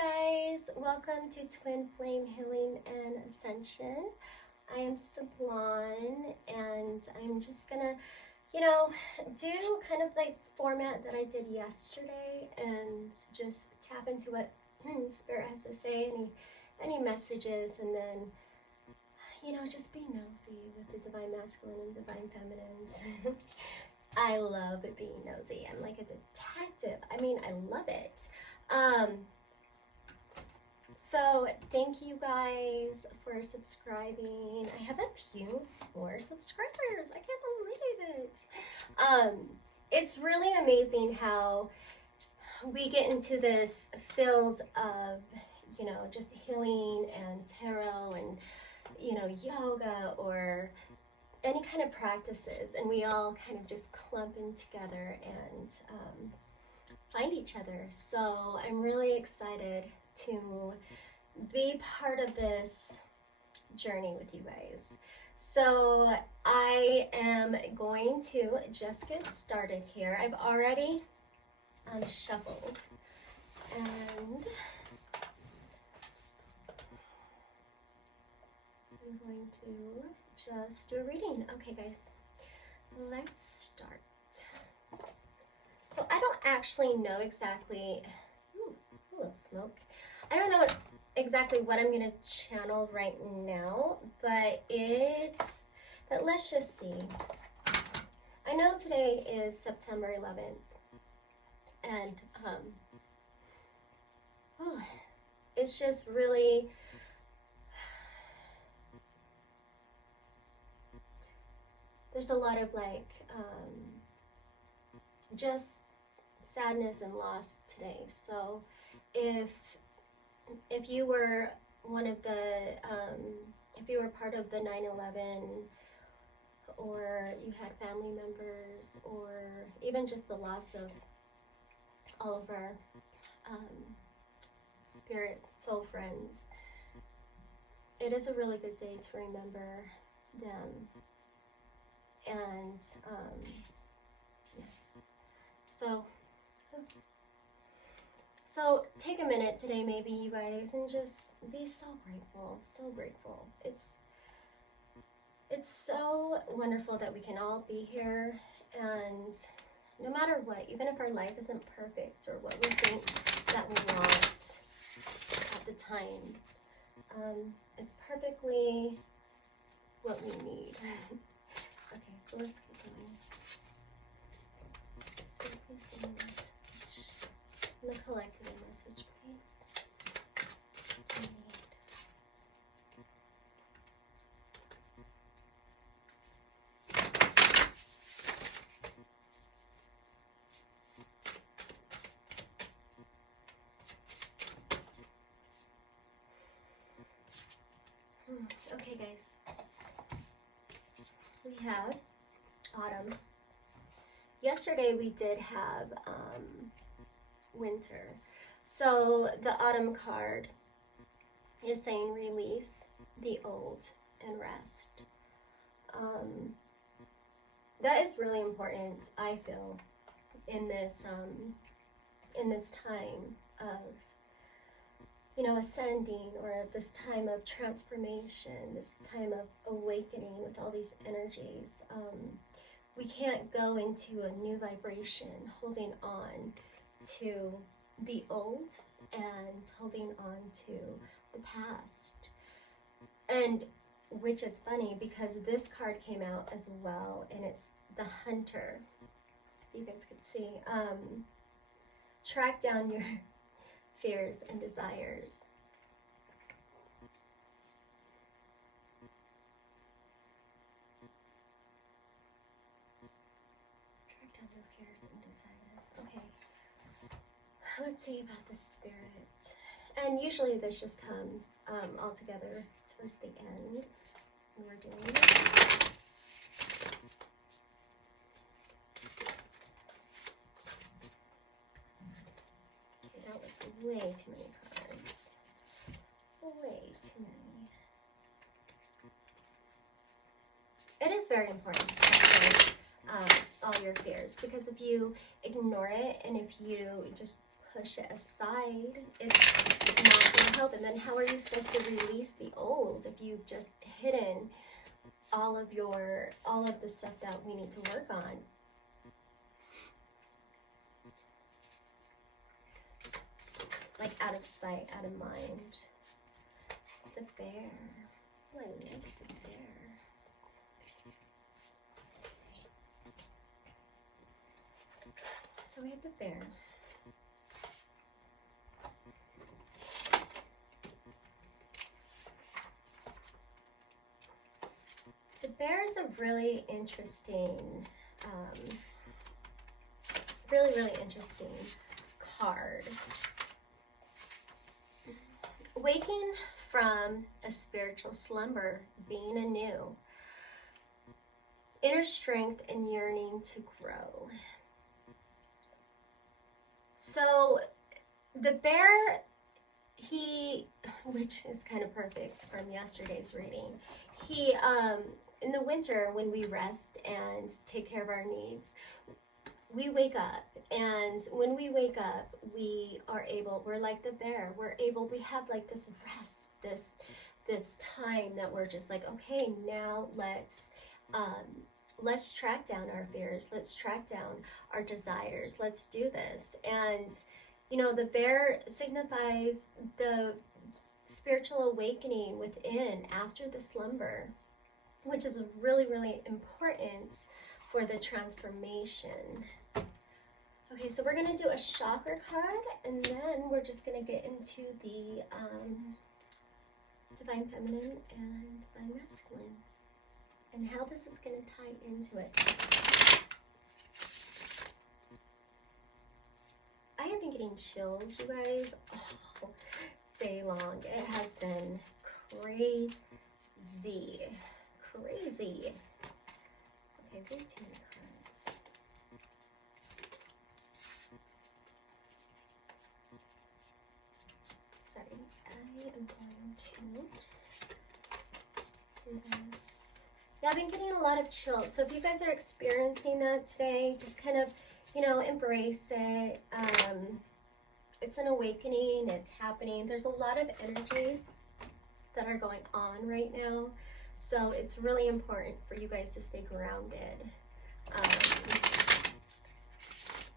guys, welcome to Twin Flame Healing and Ascension. I am Sublime, and I'm just gonna, do kind of like format that I did yesterday and just tap into what Spirit has to say, any messages, and then, just be nosy with the Divine Masculine and Divine Feminines. I love being nosy. I'm like a detective. I mean, I love it. So thank you guys for subscribing. I have a few more subscribers. I can't believe it. It's really amazing how we get into this field of, just healing and tarot and, yoga or any kind of practices, and we all kind of just clump in together and find each other. So I'm really excited to be part of this journey with you guys. So I am going to just get started here. I've already shuffled, and I'm going to just do a reading. Okay guys, let's start. So I don't actually know exactly, hello smoke. I don't know exactly what I'm going to channel right now, but let's just see. I know today is September 11th, and it's just really, there's a lot of like, just sadness and loss today. So if you were one of the, if you were part of the 9/11, or you had family members, or even just the loss of all of our spirit soul friends, it is a really good day to remember them. And yes, so take a minute today, maybe you guys, and just be so grateful, so grateful. It's so wonderful that we can all be here, and no matter what, even if our life isn't perfect or what we think that we want at the time, it's perfectly what we need. Okay, so let's keep going. Spirit, please give me a message. And the collective message, please. I need. Okay, guys. We have autumn. Yesterday we did have winter. So the autumn card is saying release the old and rest. That is really important, I feel, in this time of, ascending, or this time of transformation, this time of awakening with all these energies. We can't go into a new vibration holding on to the old and holding on to the past. And which is funny because this card came out as well, and it's the Hunter. You guys could see. Track down your fears and desires. Track down your fears and desires. Okay. Let's see about the spirit. And usually this just comes all together towards the end when we're doing this. Okay, that was way too many cards. Way too many. It is very important to check all your fears, because if you ignore it and if you just push it aside, it's not going to help. And then how are you supposed to release the old if you've just hidden all of the stuff that we need to work on? Like out of sight, out of mind. The bear. Oh, I like the bear. So we have the bear. The bear is a really interesting, really interesting card. Waking from a spiritual slumber, being anew, inner strength and yearning to grow. So the bear, which is kind of perfect from yesterday's reading, he, in the winter when we rest and take care of our needs, we wake up, and when we wake up, we're like the bear, we have like this rest, this time that we're just like, okay, now let's track down our fears, let's track down our desires, let's do this. And, you know, the bear signifies the spiritual awakening within after the slumber, which is really, really important for the transformation. Okay, so we're going to do a chakra card, and then we're just going to get into the Divine Feminine and Divine Masculine, and how this is going to tie into it. I have been getting chills, you guys, all day long. It has been crazy. Crazy. Okay, way too many cards. Sorry, I am going to do this. Yeah, I've been getting a lot of chills. So if you guys are experiencing that today, just kind of, you know, embrace it. It's an awakening. It's happening. There's a lot of energies that are going on right now. So it's really important for you guys to stay grounded.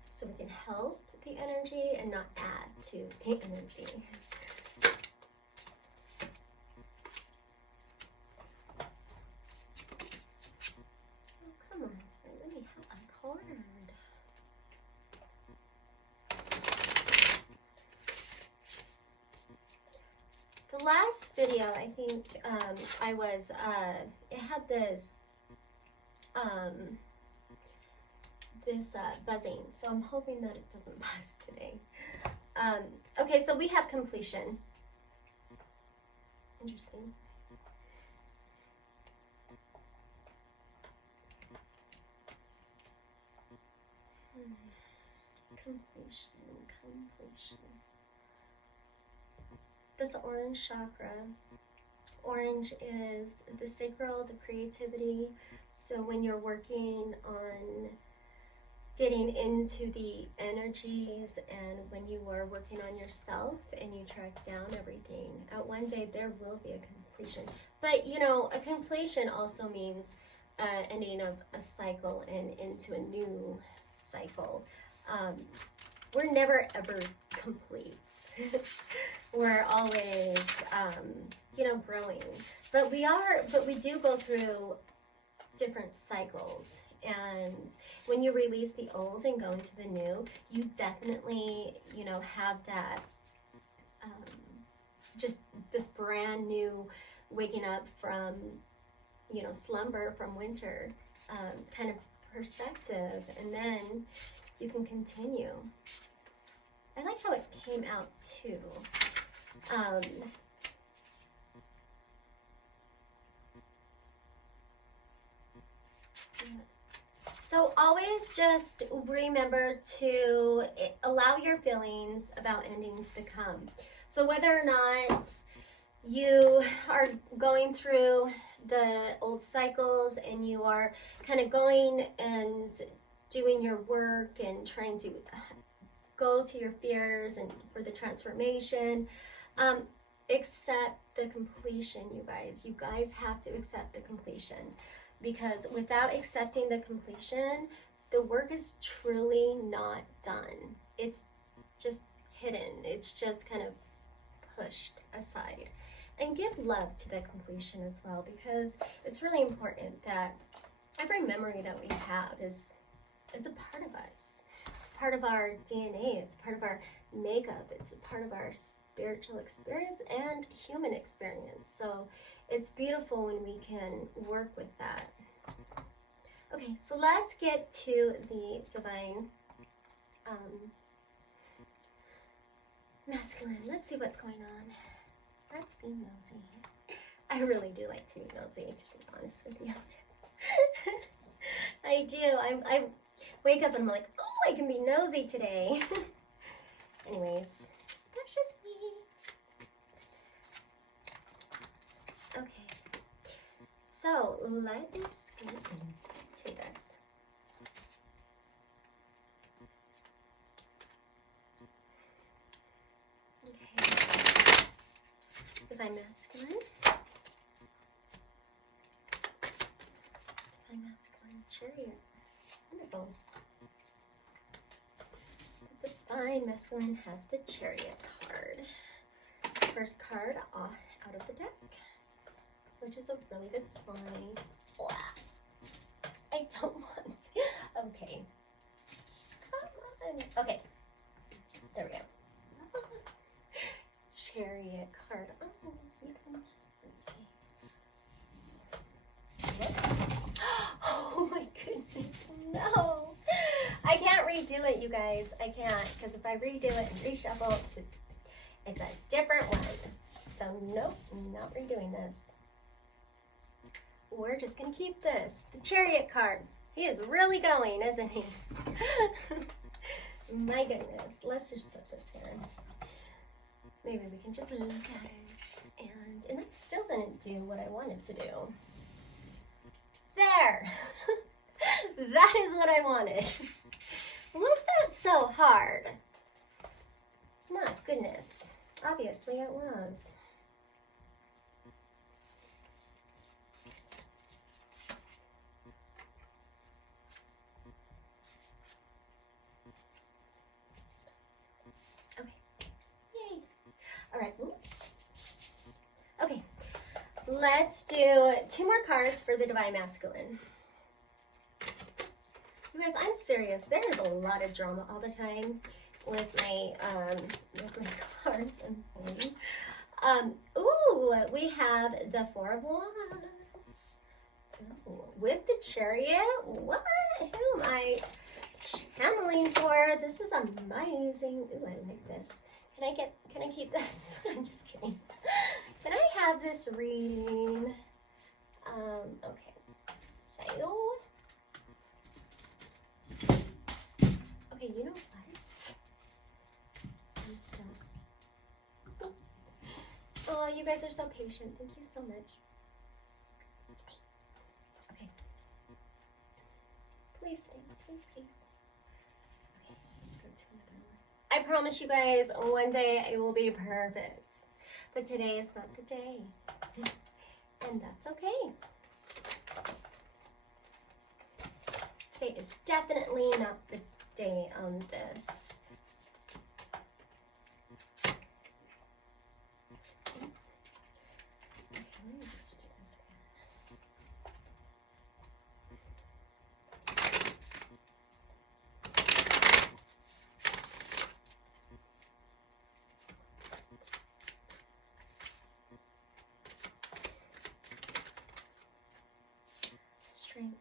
So we can help the energy and not add to the energy. Oh, come on, Spirit, let me have a card. The last video, I think, it had this, buzzing, so I'm hoping that it doesn't buzz today. Okay, so we have completion. Interesting. Completion. This orange chakra. Orange is the sacral, the creativity. So when you're working on getting into the energies, and when you are working on yourself and you track down everything, at one day there will be a completion. But you know, a completion also means ending of a cycle and into a new cycle. We're never ever complete. We're always, you know, growing. But we do go through different cycles. And when you release the old and go into the new, you definitely, you know, have that, just this brand new waking up from, you know, slumber from winter, kind of perspective. And then you can continue. I like how it came out too. So always just remember to allow your feelings about endings to come. So whether or not you are going through the old cycles and you are kind of going and doing your work and trying to go to your fears and for the transformation. Accept the completion, you guys. You guys have to accept the completion, because without accepting the completion, the work is truly not done. It's just hidden. It's just kind of pushed aside. And give love to the completion as well, because it's really important that every memory that we have is a part of us. It's part of our DNA. It's part of our makeup. It's a part of our spiritual experience and human experience. So it's beautiful when we can work with that. Okay, so let's get to the Divine Masculine. Let's see what's going on. Let's be nosy. I really do like to be nosy, to be honest with you. I do. I wake up and I'm like, oh, I can be nosy today. Anyways, that's just me. Okay. So let us get into this. Okay. Divine Masculine. Divine Masculine Chariot. Wonderful. The Divine Masculine has the Chariot card. First card out of the deck, which is a really good sign. I don't want to. Okay. Come on. Okay. There we go. Chariot card. Oh, you can. Let's see. Oh my goodness, no. I can't redo it, you guys. I can't, because if I redo it and reshuffle, it's a different one. So nope, not redoing this. We're just going to keep this. The Chariot card. He is really going, isn't he? My goodness. Let's just put this here. Maybe we can just look at it. And I still didn't do what I wanted to do. There. That is what I wanted. Was that so hard? My goodness. Obviously it was. Okay. Yay. All right. Oops. Okay. Let's do 2 more cards for the Divine Masculine. You guys, I'm serious. There is a lot of drama all the time with my cards. Ooh, we have the 4 of Wands. Ooh, with the Chariot. What? Who am I channeling for? This is amazing. Ooh, I like this. Can I keep this? I'm just kidding. Can I have this reading? Okay. Sale. Okay, you know what? I'm stuck. Oh, you guys are so patient. Thank you so much. Stay. Okay. Please stay. Please, please. Okay, let's go to another one. I promise you guys, one day it will be perfect. But today is not the day. And that's okay. Today is definitely not the day on this. Okay, let me just do this again. Strength.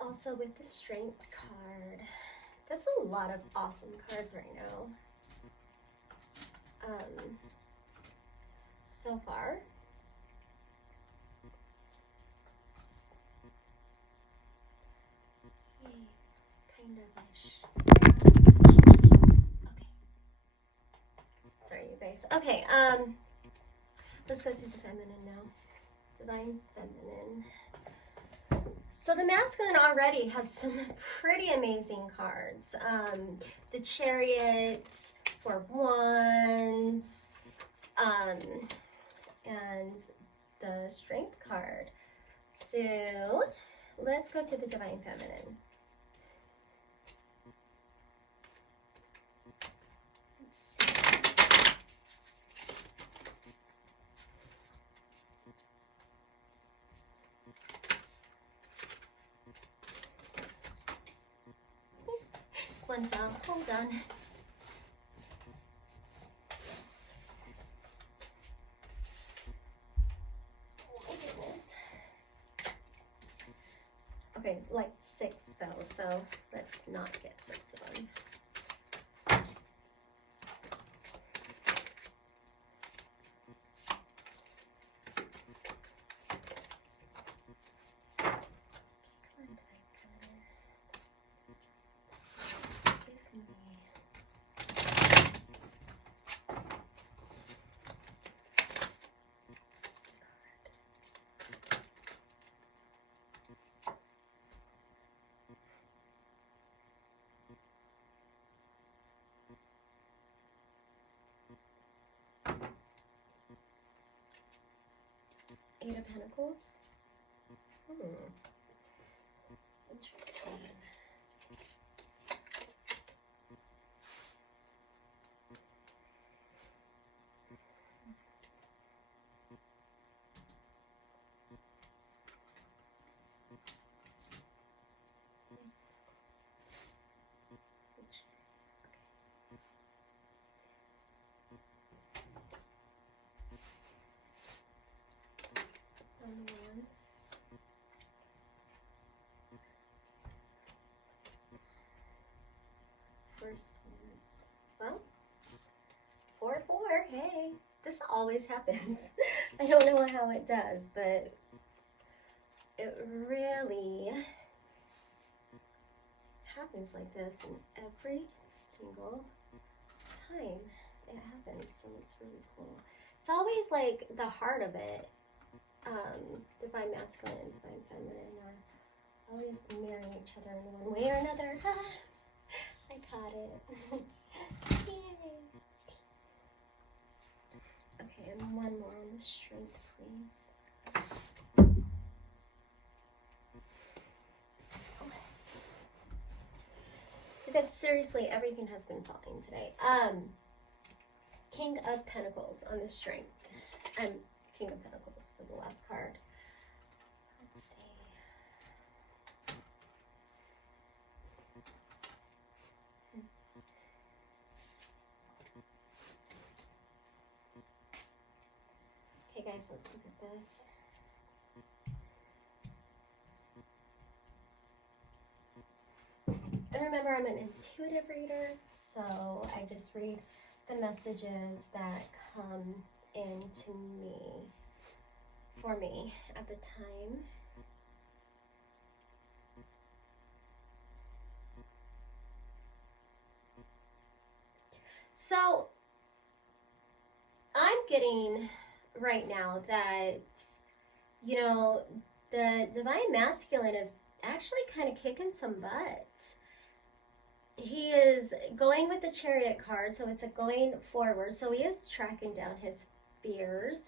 Also with the Strength card, there's a lot of awesome cards right now. So far. Kind of-ish. Okay. Sorry, you guys. Okay, let's go to the feminine now. Divine Feminine. So the Masculine already has some pretty amazing cards. The Chariot, Four of Wands, and the Strength card. So let's go to the Divine Feminine. Let's see. One fell. Hold on. Oh my goodness. Okay, like 6 fell, so let's not get 6 of them. Eight of Pentacles. Interesting. Wands. First Wands. Well, 4-4. Hey, this always happens. I don't know how it does, but it really happens like this, and every single time it happens, so it's really cool. It's always like the heart of it. Divine Masculine and Divine Feminine are always mirroring each other in one way or another. I caught it. Yay. Okay, and one more on the Strength, please. Because seriously, everything has been falling today. King of Pentacles on the Strength. King of Pentacles for the last card. Let's see. Okay guys, let's look at this. And remember, I'm an intuitive reader, so I just read the messages that come into me, for me at the time. So I'm getting right now that, you know, the Divine Masculine is actually kind of kicking some butt. He is going with the Chariot card, so it's a going forward. So he is tracking down his fears.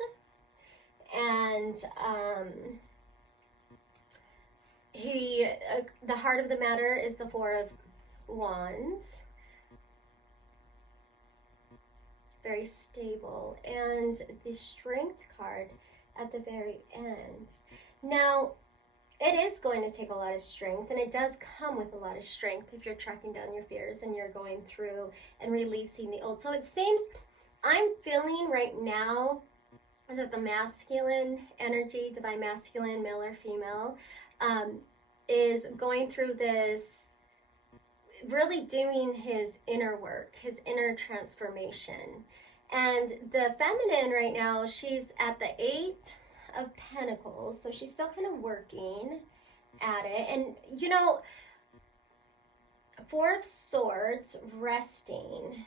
And the heart of the matter is the Four of Wands. Very stable. And the Strength card at the very end. Now, it is going to take a lot of strength, and it does come with a lot of strength if you're tracking down your fears and you're going through and releasing the old. So it seems, I'm feeling right now that the masculine energy, Divine Masculine, male or female, is going through this, really doing his inner work, his inner transformation. And the feminine right now, she's at the 8 of Pentacles, so she's still kind of working at it. And you know, 4 of Swords, resting.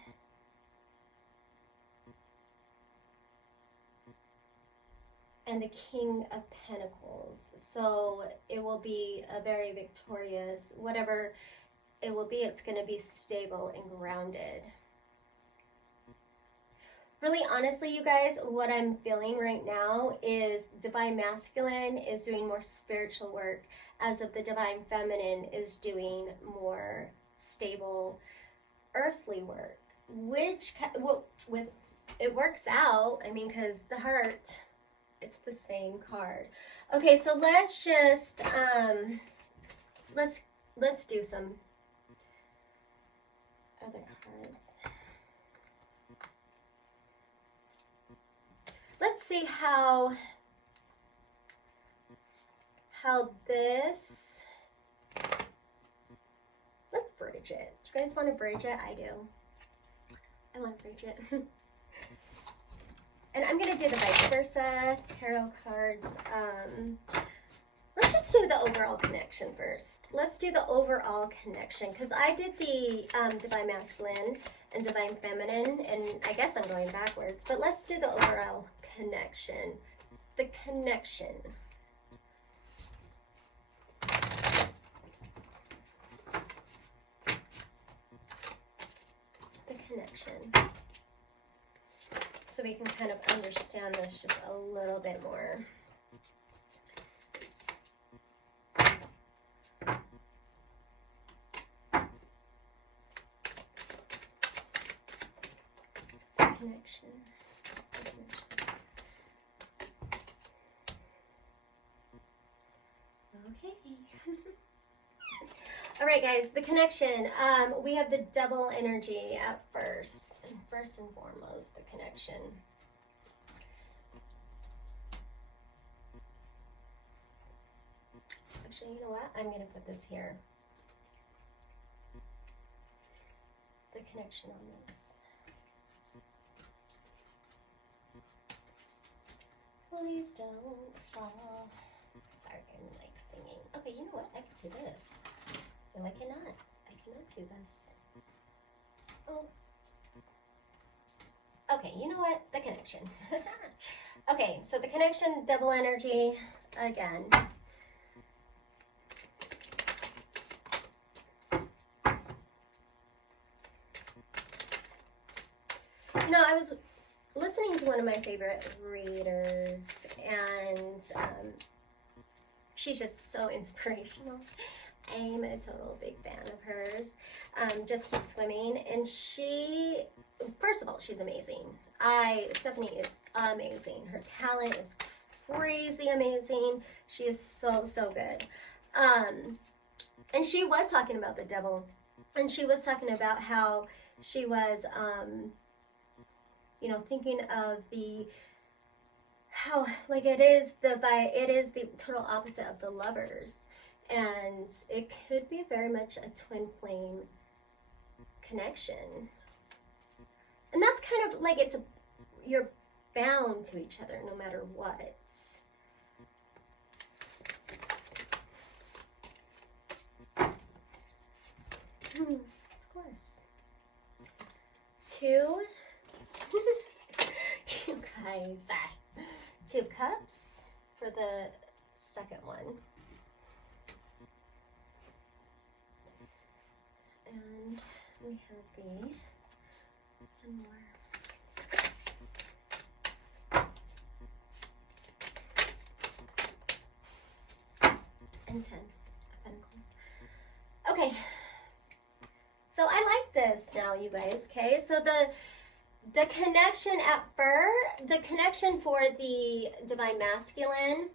and the King of Pentacles. So it will be a very victorious, whatever it will be, it's going to be stable and grounded. Really, honestly, you guys, what I'm feeling right now is Divine Masculine is doing more spiritual work, as if the Divine Feminine is doing more stable, earthly work, which with it works out. I mean, because the heart, it's the same card. Okay, so let's just let's do some other cards. Let's see how this, let's bridge it. Do you guys want to bridge it? I do. I want to bridge it. And I'm going to do the vice versa tarot cards. Let's just do the overall connection first. Let's do the overall connection, because I did the Divine Masculine and Divine Feminine, and I guess I'm going backwards, but let's do the overall connection. The connection. The connection. So we can kind of understand this just a little bit more. Connection. Okay. All right, guys, the connection. We have the double energy at first. And first and foremost, the connection. Actually, you know what? I'm going to put this here. The connection on this. Please don't fall. Sorry, I'm like singing. Okay, you know what? I can do this. No, I cannot. I cannot do this. Oh. Okay, you know what? The connection. Okay, so the connection, double energy again. You know, I was listening to one of my favorite readers, and she's just so inspirational. I'm a total big fan of hers. Just Keep Swimming, and she, first of all, she's amazing. Stephanie is amazing. Her talent is crazy amazing. She is so, so good. And she was talking about the devil, and she was talking about how she was, you know, thinking of how like it is the total opposite of the Lovers, and it could be very much a twin flame connection, and that's kind of like you're bound to each other no matter what. Of course. Two. You guys, 2 cups for the second one. And we have the one more. And 10 of Pentacles. Okay. So I like this now, you guys, okay? So the connection the connection for the Divine Masculine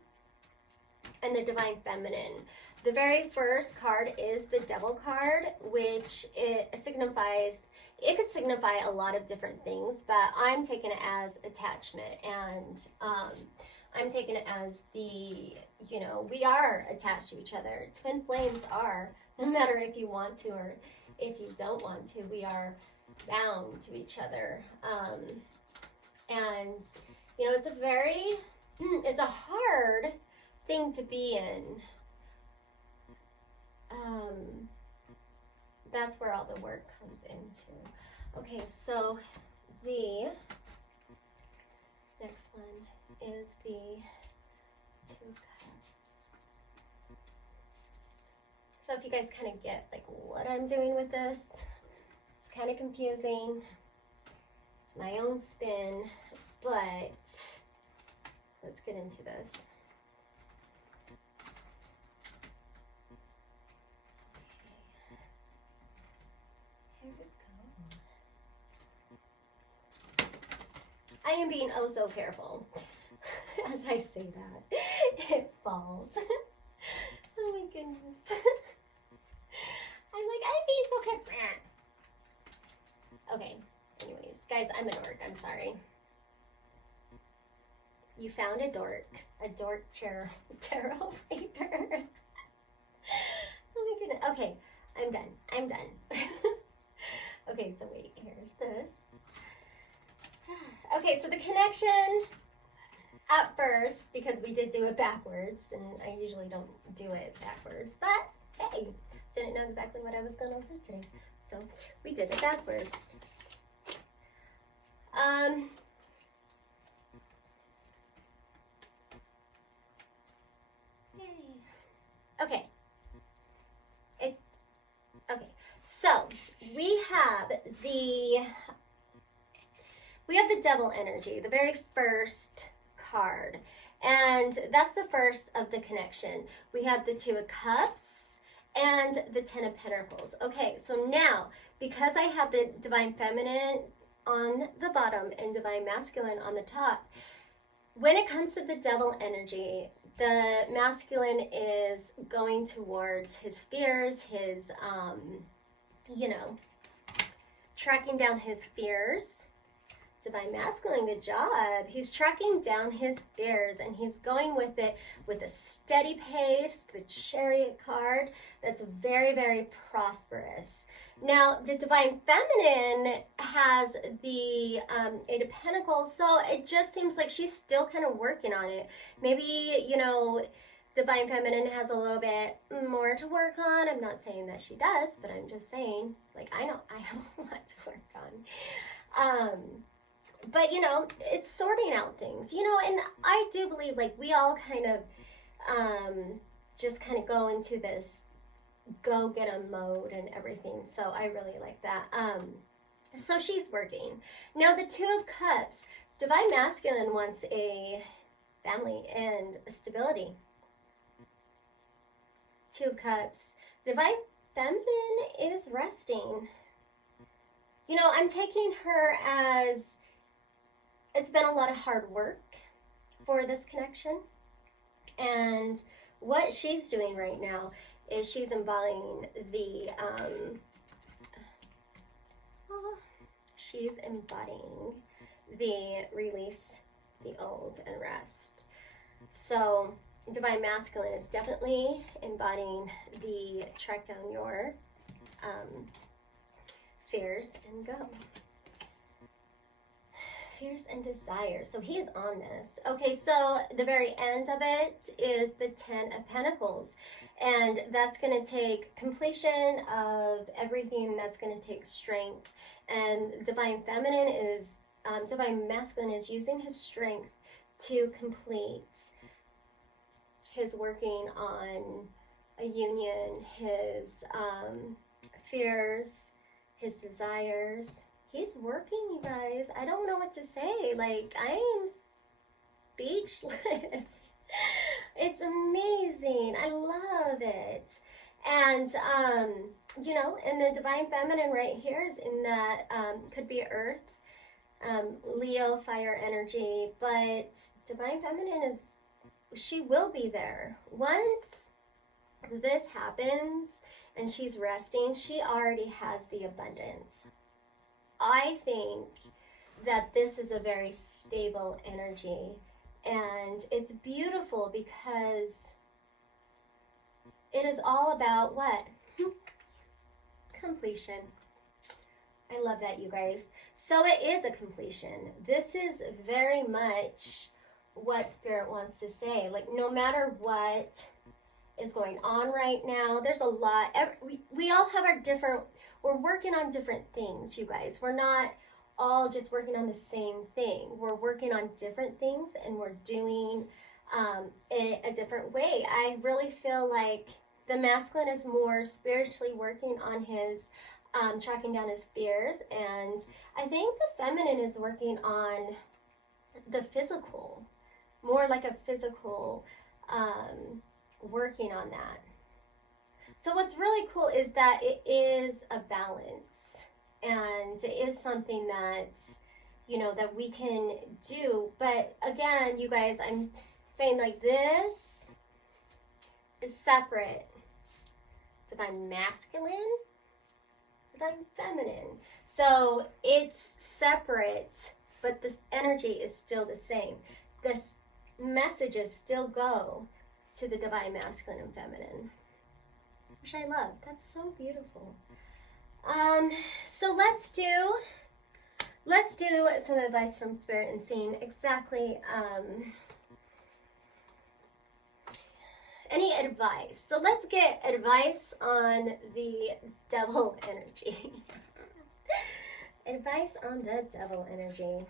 and the Divine Feminine. The very first card is the Devil card, which it could signify a lot of different things, but I'm taking it as attachment, and I'm taking it as you know, we are attached to each other. Twin flames are, no matter if you want to or if you don't want to, we are bound to each other. And you know, it's a hard thing to be in. That's where all the work comes into. Okay, so the next one is the Two of Cups. So if you guys kind of get like what I'm doing with this, it's kind of confusing. It's my own spin, but let's get into this. Here we go. I am being oh so careful as I say that. It falls. Oh my goodness. I'm being so careful. Okay, anyways, guys, I'm a dork. I'm sorry. You found a dork tarot reader. Oh my goodness. Okay, I'm done. Okay, so wait, here's this. Okay, so the connection at first, because we did do it backwards, and I usually don't do it backwards, but hey, didn't know exactly what I was gonna do today, so we did it backwards. Okay. Okay. So we have the devil energy, the very first card, and that's the first of the connection. We have the Two of Cups and the Ten of Pentacles. Okay, so now because I have the Divine Feminine on the bottom and Divine Masculine on the top, when it comes to the devil energy, the masculine is going towards his fears, his, tracking down his fears. Divine Masculine, good job. He's tracking down his fears and he's going with it with a steady pace, the Chariot card. That's very, very prosperous. Now, the Divine Feminine has the Eight of Pentacles, so it just seems like she's still kind of working on it. Maybe, Divine Feminine has a little bit more to work on. I'm not saying that she does, but I'm just saying, I know I have a lot to work on. But, it's sorting out things, and I do believe, we all kind of just kind of go into this go-get-em mode and everything, so I really like that. So she's working. Now, the Two of Cups, Divine Masculine wants a family and a stability. Two of Cups, Divine Feminine is resting. I'm taking her as it's been a lot of hard work for this connection. And what she's doing right now is she's embodying the, release the old and rest. So Divine Masculine is definitely embodying the track down your fears and go. Fears and desires. So he is on this. Okay, so the very end of it is the Ten of Pentacles. And that's going to take completion of everything. That's going to take strength. And Divine Feminine is, Divine Masculine is using his strength to complete his working on a union, his fears, his desires. He's working, you guys. I don't know what to say. I am speechless. It's amazing. I love it. And, and the Divine Feminine right here is in that, could be Earth, Leo, fire energy, but Divine Feminine she will be there. Once this happens and she's resting, she already has the abundance. I think that this is a very stable energy, and it's beautiful because it is all about what? Completion. I love that, you guys. So it is a completion. This is very much what Spirit wants to say. No matter what is going on right now, there's a lot. We all have our different, we're working on different things, you guys. We're not all just working on the same thing. We're working on different things, and we're doing in a different way. I really feel like the masculine is more spiritually working on his tracking down his fears, and I think the feminine is working on the physical, more like a physical working on that. So what's really cool is that it is a balance, and it is something that, you know, that we can do. But again, you guys, I'm saying like this is separate. Divine masculine, divine feminine. So it's separate, but this energy is still the same. This messages still go to the divine masculine and feminine, which I love. That's so beautiful. So let's do some advice from Spirit and seeing exactly any advice. So let's get advice on the devil energy. Advice on the devil energy.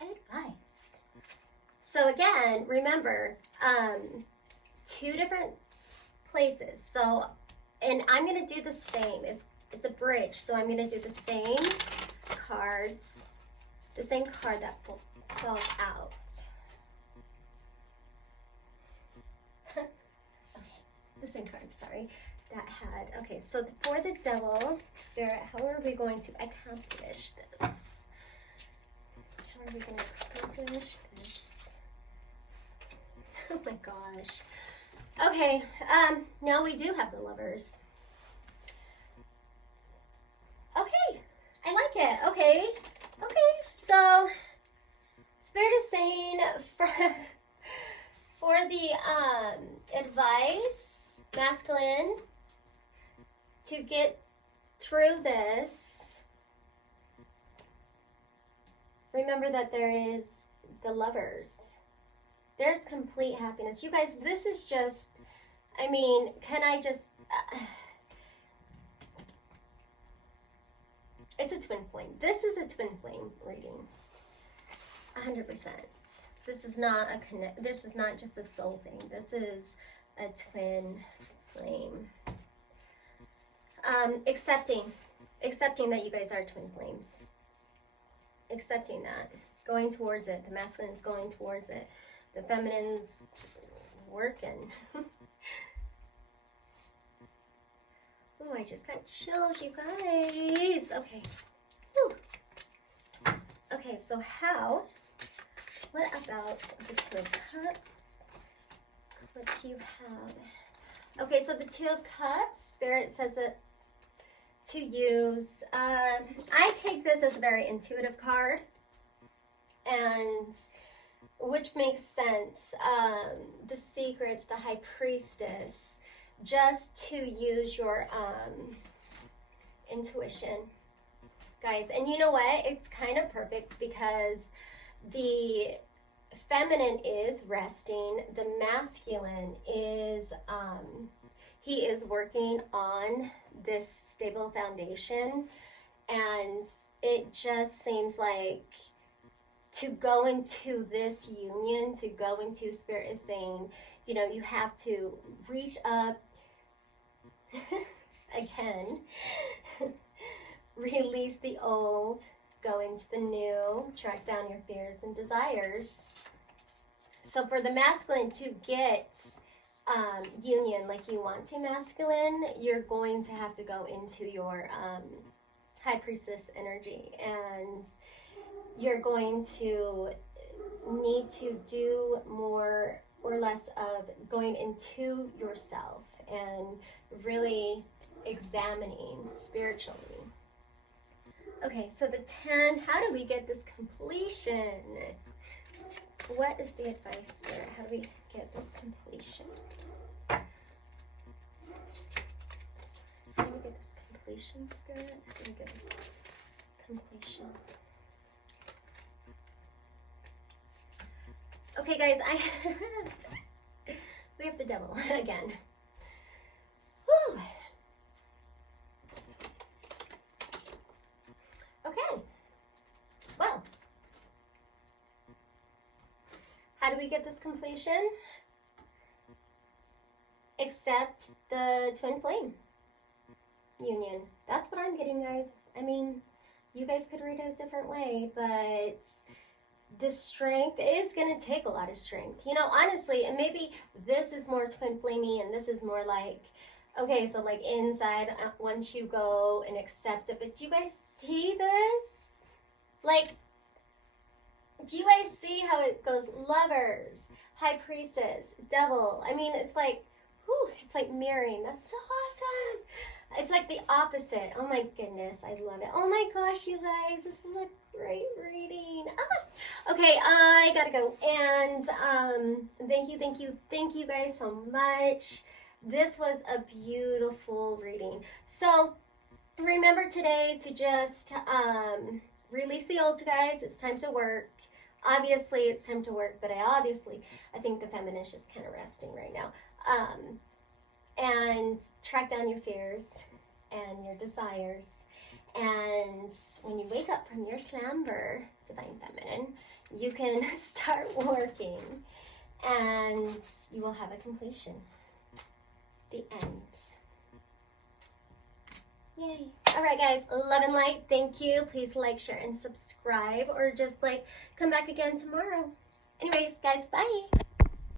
Advice. So again, remember, 2 different places. So, and I'm going to do the same. It's a bridge. So I'm going to do the same cards, the same card that falls out. Okay, the same card, sorry. That had, okay, so for the devil, Spirit, how are we going to accomplish this? How are we going to accomplish this? Oh my gosh. Okay, now we do have the Lovers. Okay, I like it. Okay, so Spirit is saying for the advice, masculine, to get through this, remember that there is the Lovers. There's complete happiness. You guys, this is just, I mean, can I just, it's a twin flame. This is a twin flame reading. 100%. This is not a connect, this is not just a soul thing. This is a twin flame. Accepting that you guys are twin flames. Accepting that. Going towards it. The masculine is going towards it. The feminine's working. Oh, I just got chills, you guys. Okay. Whew. Okay, so what about the 2 of Cups? What do you have? Okay, so the 2 of Cups, Spirit says that to use, I take this as a very intuitive card, and which makes sense. The Secrets, the High Priestess, just to use your intuition, guys. And you know what? It's kind of perfect because the feminine is resting. The masculine is, he is working on this stable foundation. And it just seems like to go into this union, to go into, Spirit is saying, you know, you have to reach up again, release the old, go into the new, track down your fears and desires. So for the masculine to get union like you want to, masculine, you're going to have to go into your High Priestess energy, and you're going to need to do more or less of going into yourself and really examining spiritually. Okay, so the 10, how do we get this completion? What is the advice, Spirit? How do we get this completion? How do we get this completion, Spirit? How do we get this completion? Okay, guys, we have the devil again. Whew. Okay. Well, how do we we get this completion? Accept the twin flame union. That's what I'm getting, guys. I mean, you guys could read it a different way, but the strength is going to take a lot of strength. You know, honestly, and maybe this is more twin flamey and this is more like, okay, so like inside, once you go and accept it. But do you guys see this? Like, do you guys see how it goes? Lovers, High Priestess, Devil. I mean, it's like, whew, it's like mirroring. That's so awesome. It's like the opposite. Oh my goodness, I love it. Oh my gosh, you guys, this is a great reading. Okay, I gotta go. And thank you guys so much. This was a beautiful reading. So remember today to just release the old, guys. It's time to work. Obviously, it's time to work, but I think the feminine is just kind of resting right now. And track down your fears and your desires. And when you wake up from your slumber, Divine Feminine, you can start working and you will have a completion. The end. Yay. All right, guys, love and light. Thank you. Please like, share, and subscribe, or just like come back again tomorrow. Anyways, guys, bye.